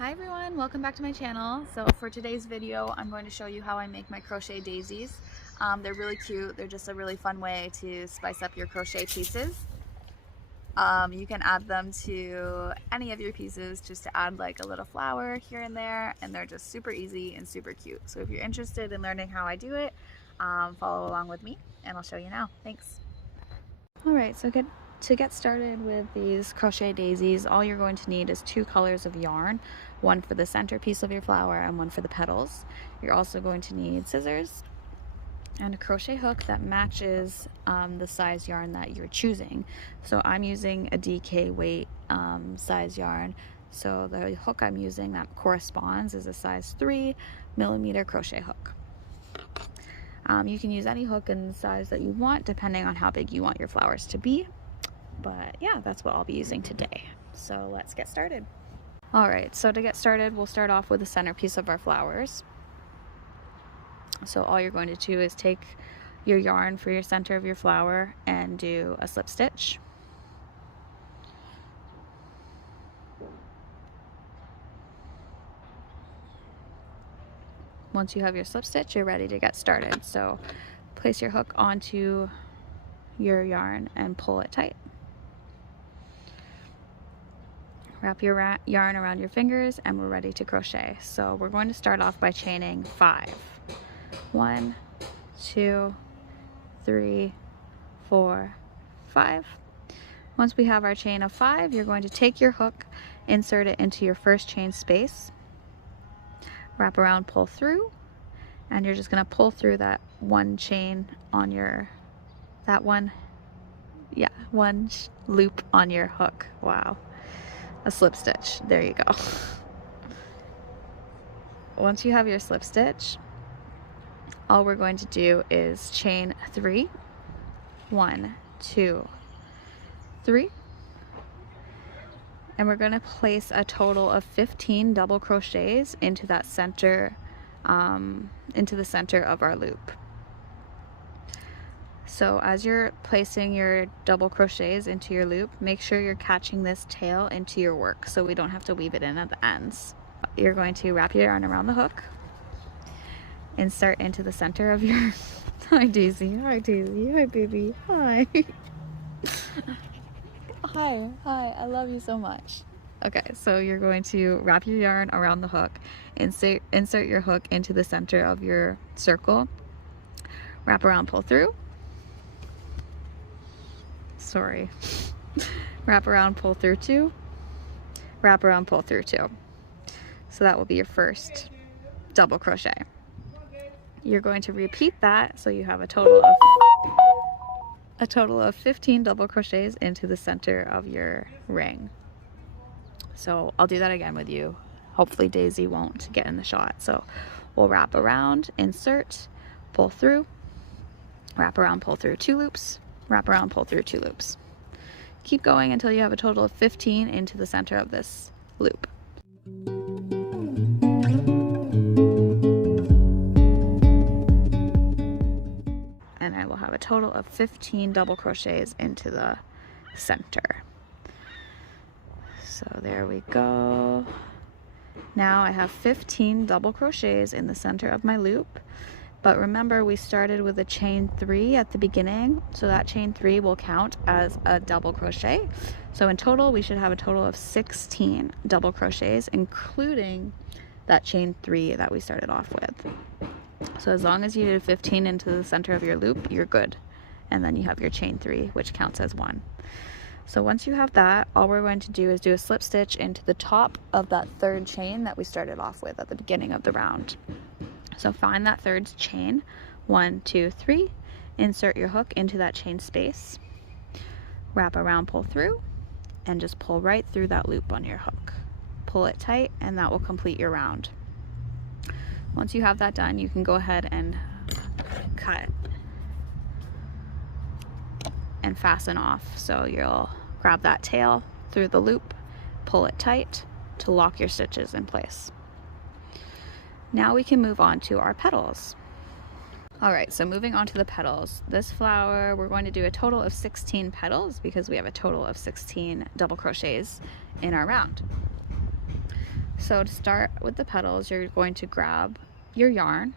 Hi everyone, welcome back to my channel. So for today's video, I'm going to show you how I make my crochet daisies. They're really cute. They're just a really fun way to spice up your crochet pieces. You can add them to any of your pieces just to add like a little flower here and there, and they're just super easy and super cute. So if you're interested in learning how I do it, follow along with me and I'll show you now. Thanks. Alright, so to get started with these crochet daisies, all you're going to need is 2 colors of yarn, one for the centerpiece of your flower and one for the petals. You're also going to need scissors and a crochet hook that matches the size yarn that you're choosing. So I'm using a DK weight size yarn, so the hook I'm using that corresponds is a size 3mm crochet hook. You can use any hook in the size that you want depending on how big you want your flowers to be. But yeah, that's what I'll be using today. So let's get started. Alright, so to get started, we'll start off with the centerpiece of our flowers. So all you're going to do is take your yarn for your center of your flower and do a slip stitch. Once you have your slip stitch, you're ready to get started. So place your hook onto your yarn and pull it tight. Wrap your yarn around your fingers and we're ready to crochet. So we're going to start off by chaining 5. 1, 2, 3, 4, 5. Once we have our chain of 5, you're going to take your hook, insert it into your first chain space, wrap around, pull through, and you're just going to pull through that one chain on your, one loop on your hook. Wow. A slip stitch. There you go. Once you have your slip stitch, all we're going to do is chain 3. 1, 2, 3. And we're going to place a total of 15 double crochets into that center, into the center of our loop. So as you're placing your double crochets into your loop, make sure you're catching this tail into your work so we don't have to weave it in at the ends. You're going to wrap your yarn around the hook, insert into the center of your hi Daisy, hi baby, hi. Hi, I love you so much. Okay, so you're going to wrap your yarn around the hook, insert your hook into the center of your circle, wrap around, pull through. Sorry. Wrap around, pull through 2, wrap around, pull through 2. So that will be your first double crochet. You're going to repeat that so you have a total of 15 double crochets into the center of your ring. So I'll do that again with you. Hopefully Daisy won't get in the shot. So we'll wrap around, insert, pull through, wrap around, pull through 2 loops, wrap around, pull through 2 loops. Keep going until you have a total of 15 into the center of this loop. And I will have a total of 15 double crochets into the center. So there we go. Now I have 15 double crochets in the center of my loop. But remember, we started with a chain 3 at the beginning, so that chain 3 will count as a double crochet. So in total, we should have a total of 16 double crochets, including that chain 3 that we started off with. So as long as you did 15 into the center of your loop, you're good. And then you have your chain 3, which counts as 1. So once you have that, all we're going to do is do a slip stitch into the top of that 3rd chain that we started off with at the beginning of the round. So find that 3rd chain, 1, 2, 3, insert your hook into that chain space, wrap around, pull through, and just pull right through that loop on your hook. Pull it tight and that will complete your round. Once you have that done, you can go ahead and cut and fasten off. So you'll grab that tail through the loop, pull it tight to lock your stitches in place. Now we can move on to our petals. Alright, so moving on to the petals. This flower, we're going to do a total of 16 petals because we have a total of 16 double crochets in our round. So to start with the petals, you're going to grab your yarn.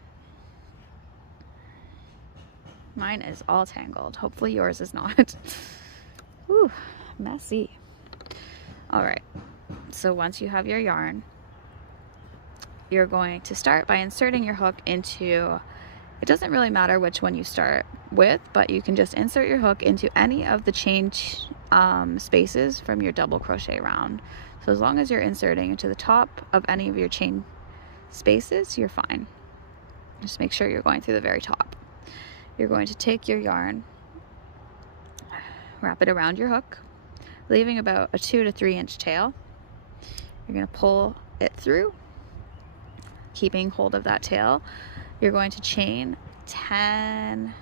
Mine is all tangled. Hopefully yours is not. Whew, messy. All right, so once you have your yarn, you're going to start by inserting your hook into, it doesn't really matter which one you start with, but you can just insert your hook into any of the chain spaces from your double crochet round. So as long as you're inserting into the top of any of your chain spaces, you're fine. Just make sure you're going through the very top. You're going to take your yarn, wrap it around your hook, leaving about a 2 to 3 inch tail. You're going to pull it through, keeping hold of that tail. You're going to chain 10,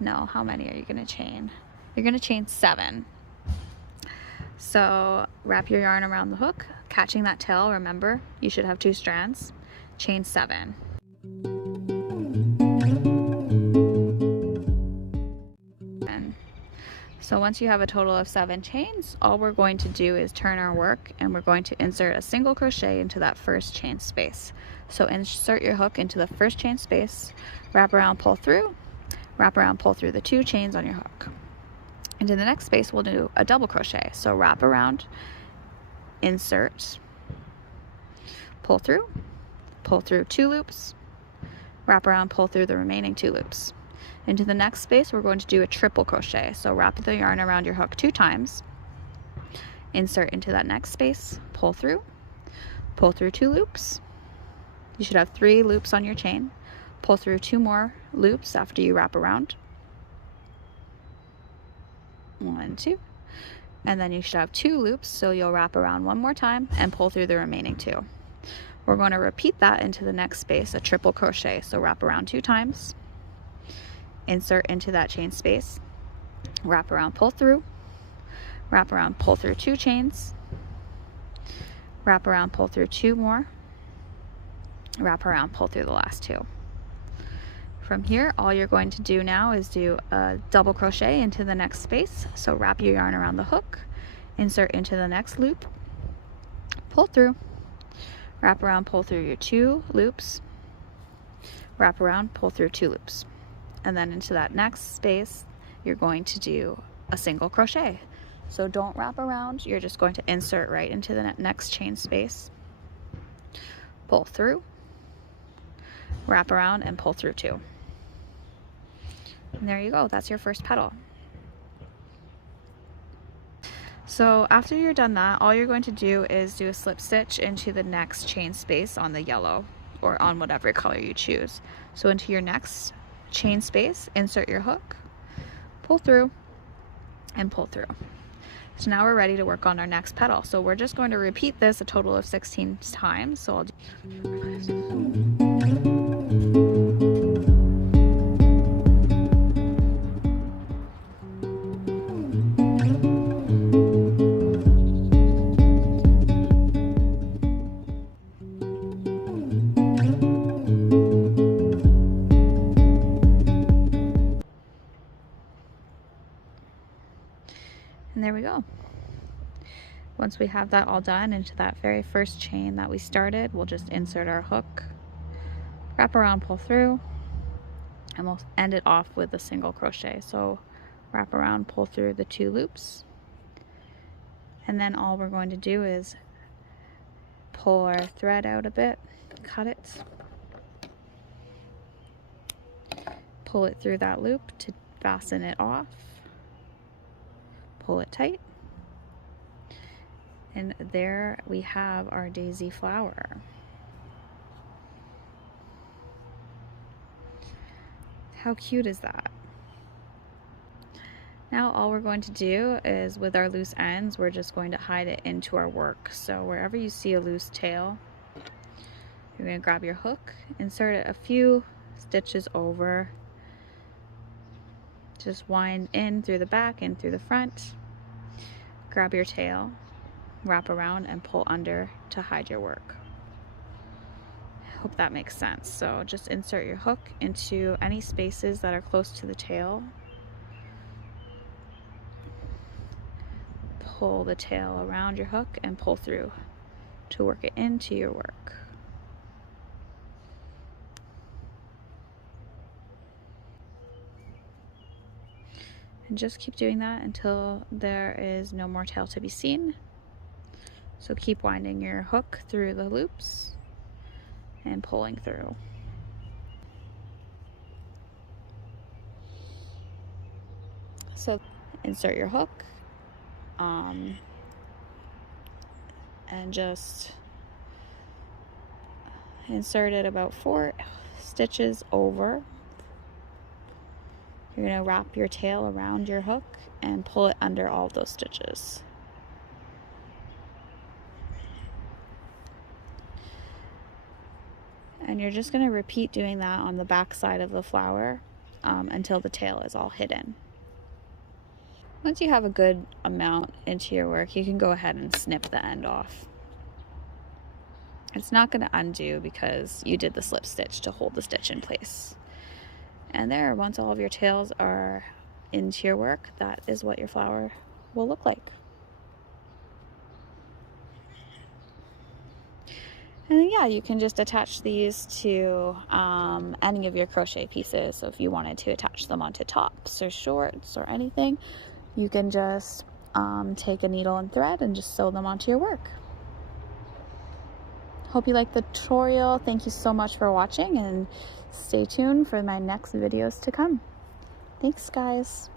no, how many are you going to chain? You're going to chain 7. So wrap your yarn around the hook, catching that tail. Remember, you should have 2 strands. Chain 7. So once you have a total of 7 chains, all we're going to do is turn our work, and we're going to insert a single crochet into that first chain space. So insert your hook into the first chain space, wrap around, pull through, wrap around, pull through the 2 chains on your hook. Into the next space, we'll do a double crochet. So wrap around, insert, pull through 2 loops, wrap around, pull through the remaining 2 loops. Into the next space, we're going to do a triple crochet. So wrap the yarn around your hook 2 times, insert into that next space, pull through 2 loops. You should have 3 loops on your chain. Pull through 2 more loops after you wrap around. 1, 2. And then you should have 2 loops, so you'll wrap around 1 more time and pull through the remaining 2. We're going to repeat that into the next space, a triple crochet. So wrap around 2 times, insert into that chain space, wrap around, pull through 2 chains, wrap around, pull through 2 more, wrap around, pull through the last 2. From here, all you're going to do now is do a double crochet into the next space. So wrap your yarn around the hook, insert into the next loop, pull through, wrap around, pull through your 2 loops, wrap around, pull through 2 loops. And then into that next space, you're going to do a single crochet. So don't wrap around, you're just going to insert right into the next chain space, pull through, wrap around, and pull through 2. And there you go, that's your first petal. So after you're done that, all you're going to do is do a slip stitch into the next chain space on the yellow, or on whatever color you choose. So into your next chain space, insert your hook, pull through, and pull through. So now we're ready to work on our next petal. So we're just going to repeat this a total of 16 times. So I'll do and there we go. Once we have that all done into that very first chain that we started, we'll just insert our hook, wrap around, pull through, and we'll end it off with a single crochet. So wrap around, pull through the 2 loops, and then all we're going to do is pull our thread out a bit, cut it, pull it through that loop to fasten it off, pull it tight, and there we have our daisy flower. How cute is that? Now all we're going to do is, with our loose ends, we're just going to hide it into our work. So wherever you see a loose tail, you're going to grab your hook, insert it a few stitches over, just wind in through the back and through the front, grab your tail, wrap around, and pull under to hide your work. I hope that makes sense. So just insert your hook into any spaces that are close to the tail, pull the tail around your hook, and pull through to work it into your work. And just keep doing that until there is no more tail to be seen. So keep winding your hook through the loops and pulling through. So insert your hook and just insert it about 4 stitches over. You're going to wrap your tail around your hook and pull it under all those stitches. And you're just going to repeat doing that on the back side of the flower until the tail is all hidden. Once you have a good amount into your work, you can go ahead and snip the end off. It's not going to undo because you did the slip stitch to hold the stitch in place. And there, once all of your tails are into your work, that is what your flower will look like. And then, yeah, you can just attach these to any of your crochet pieces. So if you wanted to attach them onto tops or shorts or anything, you can just take a needle and thread and just sew them onto your work. Hope you liked the tutorial. Thank you so much for watching, and stay tuned for my next videos to come. Thanks, guys.